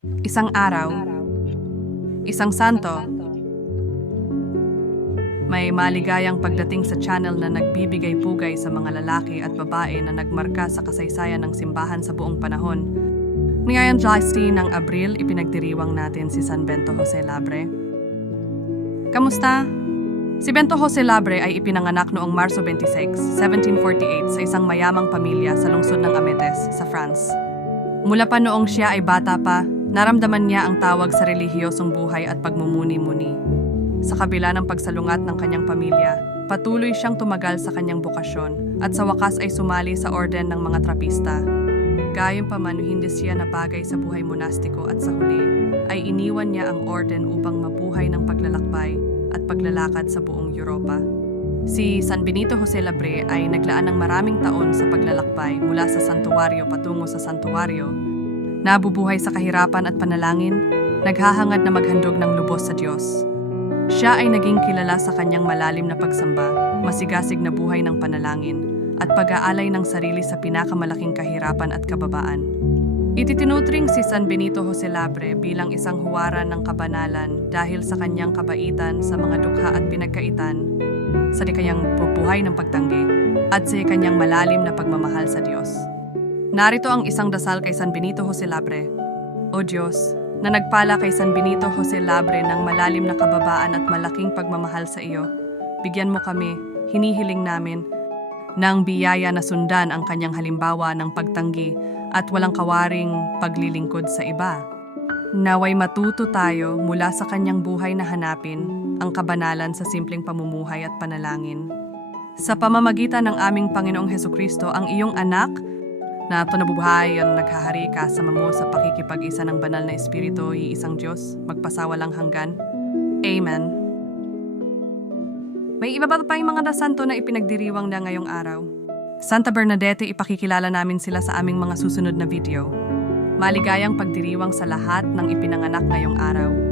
Isang araw, isang santo, may maligayang pagdating sa channel na nagbibigay pugay sa mga lalaki at babae na nagmarka sa kasaysayan ng simbahan sa buong panahon. Ngayong July ng Abril, ipinagdiriwang natin si San Bento Jose Labre. Kamusta? Si Bento Jose Labre ay ipinanganak noong Marso 26, 1748 sa isang mayamang pamilya sa lungsod ng Ametes, sa France. Mula pa noong siya ay bata pa, naramdaman niya ang tawag sa relihiyosong buhay at pagmumuni-muni. Sa kabila ng pagsalungat ng kanyang pamilya, patuloy siyang tumagal sa kanyang bukasyon at sa wakas ay sumali sa orden ng mga trapista. Gayunpaman hindi siya napagay sa buhay monastiko at sa huli, ay iniwan niya ang orden upang mabuhay ng paglalakbay at paglalakad sa buong Europa. Si San Benito Jose Labre ay naglaan ng maraming taon sa paglalakbay mula sa santuwaryo patungo sa santuwaryo. Nabubuhay sa kahirapan at panalangin, naghahangad na maghandog ng lubos sa Diyos. Siya ay naging kilala sa kanyang malalim na pagsamba, masigasig na buhay ng panalangin, at pag-aalay ng sarili sa pinakamalaking kahirapan at kababaan. Ititinutring si San Benito Jose Labre bilang isang huwaran ng kabanalan dahil sa kanyang kabaitan sa mga dukha at pinagkaitan, sa kanyang bubuhay ng pagtanggi, at sa kanyang malalim na pagmamahal sa Diyos. Narito ang isang dasal kay San Benito Jose Labre. O Diyos, na nagpala kay San Benito Jose Labre ng malalim na kababaan at malaking pagmamahal sa iyo, bigyan mo kami, hinihiling namin, ng biyaya na sundan ang kanyang halimbawa ng pagtanggi at walang kawaring paglilingkod sa iba. Naway matuto tayo mula sa kanyang buhay na hanapin ang kabanalan sa simpleng pamumuhay at panalangin. Sa pamamagitan ng aming Panginoong Heso Kristo, ang iyong anak na ito nabubuhay ang naghahari kasama mo sa pakikipag-isa ng banal na Espiritu, iisang Diyos, magpasawalang hanggan. Amen. May iba pa tayong mga dasanto na ipinagdiriwang na ngayong araw. Santa Bernadette, ipakikilala namin sila sa aming mga susunod na video. Maligayang pagdiriwang sa lahat ng ipinanganak ngayong araw.